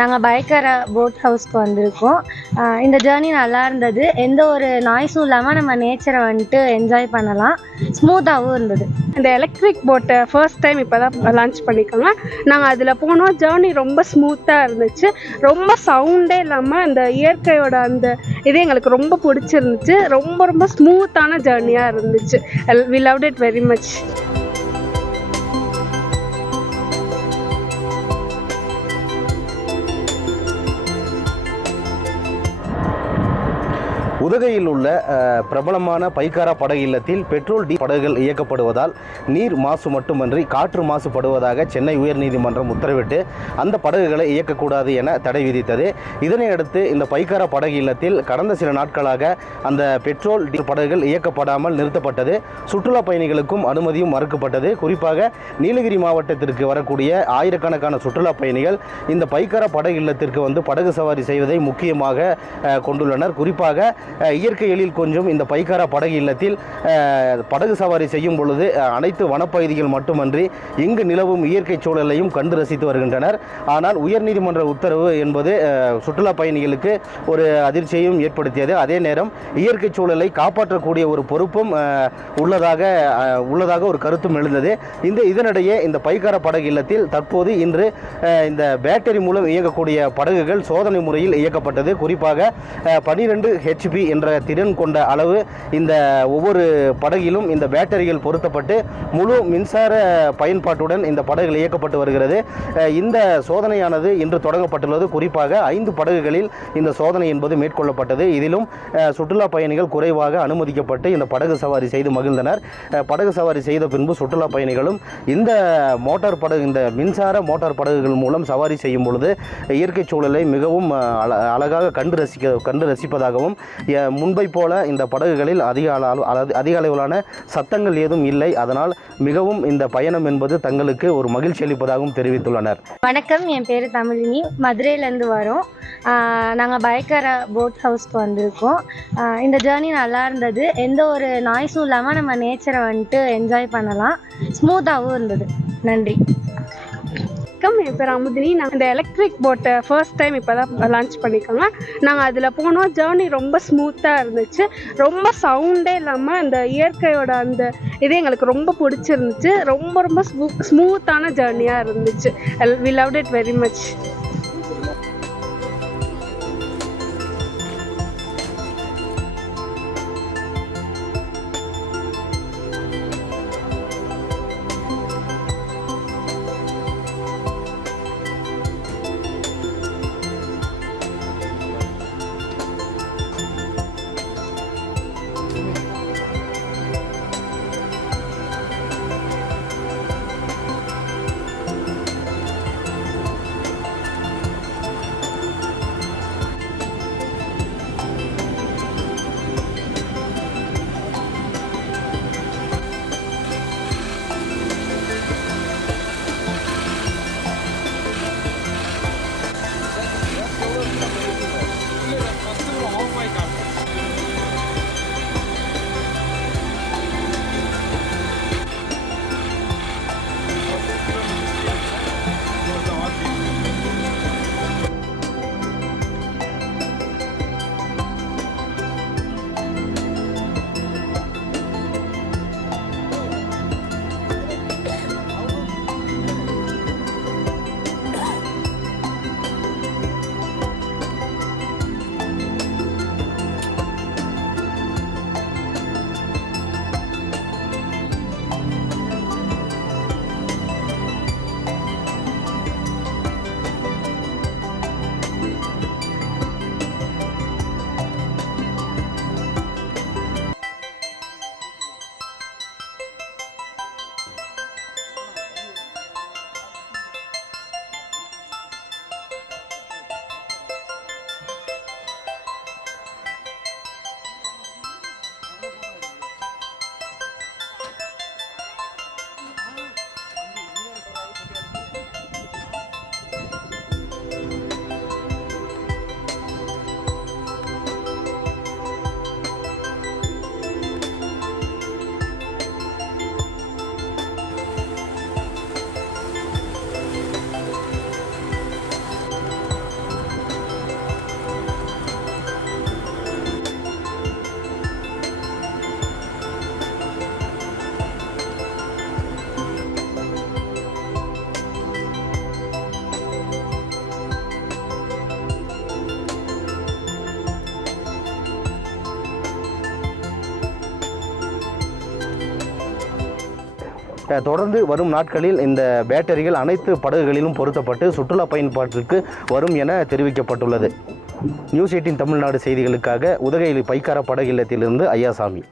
நாங்கள் பயக்கர போட் ஹவுஸ்க்கு வந்திருக்கோம். இந்த ஜேர்னி நல்லா இருந்தது. எந்த ஒரு நாய்ஸும் இல்லாமல் நம்ம நேச்சரை வந்துட்டு என்ஜாய் பண்ணலாம். ஸ்மூத்தாகவும் இருந்தது. இந்த எலக்ட்ரிக் போட்டை ஃபர்ஸ்ட் டைம் இப்போ தான் லான்ச் பண்ணியிருக்காங்க. நாங்கள் அதில் போனோம். ஜேர்னி ரொம்ப ஸ்மூத்தாக இருந்துச்சு. ரொம்ப சவுண்டே இல்லாமல் அந்த இயற்கையோட அந்த இது எங்களுக்கு ரொம்ப பிடிச்சிருந்துச்சு. ரொம்ப ரொம்ப ஸ்மூத்தான ஜேர்னியாக இருந்துச்சு. We loved it very much. உதகையில் உள்ள பிரபலமான பைக்காரா படகு இல்லத்தில் பெட்ரோல் படகுகள் இயக்கப்படுவதால் நீர் மாசு மட்டுமன்றி காற்று மாசுபடுவதாக சென்னை உயர்நீதிமன்றம் உத்தரவிட்டு அந்த படகுகளை இயக்கக்கூடாது என தடை விதித்தது. இதனையடுத்து இந்த பைக்காரா படகு இல்லத்தில் கடந்த சில நாட்களாக அந்த பெட்ரோல் படகுகள் இயக்கப்படாமல் நிறுத்தப்பட்டது. சுற்றுலா பயணிகளுக்கும் அனுமதியும் மறுக்கப்பட்டது. குறிப்பாக நீலகிரி மாவட்டத்திற்கு வரக்கூடிய ஆயிரக்கணக்கான சுற்றுலா பயணிகள் இந்த பைக்காரா படகு இல்லத்திற்கு வந்து படகு சவாரி செய்வதை முக்கியமாக கொண்டுள்ளனர். குறிப்பாக இயற்கை எழில் கொஞ்சம் இந்த பைக்காரா படகு இல்லத்தில் படகு சவாரி செய்யும் பொழுது அனைத்து வனப்பகுதிகள் மட்டுமன்றி இங்கு நிலவும் இயற்கை சூழலையும் கண்டு ரசித்து வருகின்றனர். ஆனால் உயர்நீதிமன்ற உத்தரவு என்பது சுற்றுலா பயணிகளுக்கு ஒரு அதிர்ச்சியையும் ஏற்படுத்தியது. அதே நேரம் இயற்கை சூழலை காப்பாற்றக்கூடிய ஒரு பொறுப்பும் உள்ளதாக ஒரு கருத்தும் எழுந்தது. இதனிடையே இந்த பைக்காரா படகு இல்லத்தில் தற்போது இன்று இந்த பேட்டரி மூலம் இயங்கக்கூடிய படகுகள் சோதனை முறையில் இயக்கப்பட்டது. குறிப்பாக 12 HP என்ற திறன் கொண்ட அளவு இந்த ஒவ்வொரு படகிலும் இந்த பேட்டரிகள் பொருத்தப்பட்டு முழு மின்சார பயன்பாட்டுடன் இந்த படகுகள் இயக்கப்பட்டு வருகிறது. இந்த சோதனையானது இன்று தொடங்கப்பட்டுள்ளது. குறிப்பாக 5 படகுகளில் இந்த சோதனை என்பது மேற்கொள்ளப்பட்டது. இதிலும் சுற்றுலா பயணிகள் குறைவாக அனுமதிக்கப்பட்டு இந்த படகு சவாரி செய்து மகிழ்ந்தனர். படகு சவாரி செய்த பின்பு சுற்றுலா பயணிகளும் இந்த மின்சார மோட்டார் படகுகள் மூலம் சவாரி செய்யும் பொழுது இயற்கை சூழலை மிகவும் அழகாக கண்டு ரசிப்பதாகவும் முன்பை போல இந்த படகுகளில் அதிக அளவிலான சத்தங்கள் ஏதும் இல்லை. அதனால் மிகவும் இந்த பயணம் என்பது தங்களுக்கு ஒரு மகிழ்ச்சி அளிப்பதாகவும் தெரிவித்துள்ளனர். வணக்கம், என் பேர் தமிழினி. மதுரையிலேருந்து வரோம். நாங்கள் பயக்கர போட் ஹவுஸ்க்கு வந்திருக்கோம். இந்த ஜேர்னி நல்லா இருந்தது. எந்த ஒரு நாய்ஸும் இல்லாமல் நம்ம நேச்சரை வந்துட்டு என்ஜாய் பண்ணலாம். ஸ்மூத்தாகவும் இருந்தது. நன்றி. என் பேர் அமுதினி. நாங்கள் இந்த எலக்ட்ரிக் போட்டை ஃபர்ஸ்ட் டைம் இப்போ தான் லான்ச் பண்ணியிருக்காங்க. நாங்கள் அதில் போனோம். ஜேர்னி ரொம்ப ஸ்மூத்தாக இருந்துச்சு. ரொம்ப சவுண்டே இல்லாமல் அந்த இயற்கையோட அந்த இது எங்களுக்கு ரொம்ப பிடிச்சிருந்துச்சு. ரொம்ப ரொம்ப ஸ்மூத்தான ஜேர்னியாக இருந்துச்சு. We loved it very much. தொடர்ந்து வரும் நாட்களில் இந்த பேட்டரிகள் அனைத்து படகுகளிலும் பொருத்தப்பட்டு சுற்றுலா பயன்பாட்டிற்கு வரும் என தெரிவிக்கப்பட்டுள்ளது. நியூஸ் 18 தமிழ்நாடு செய்திகளுக்காக உதகையில் பைக்காரா படகு இல்லத்திலிருந்து ஐயாசாமி.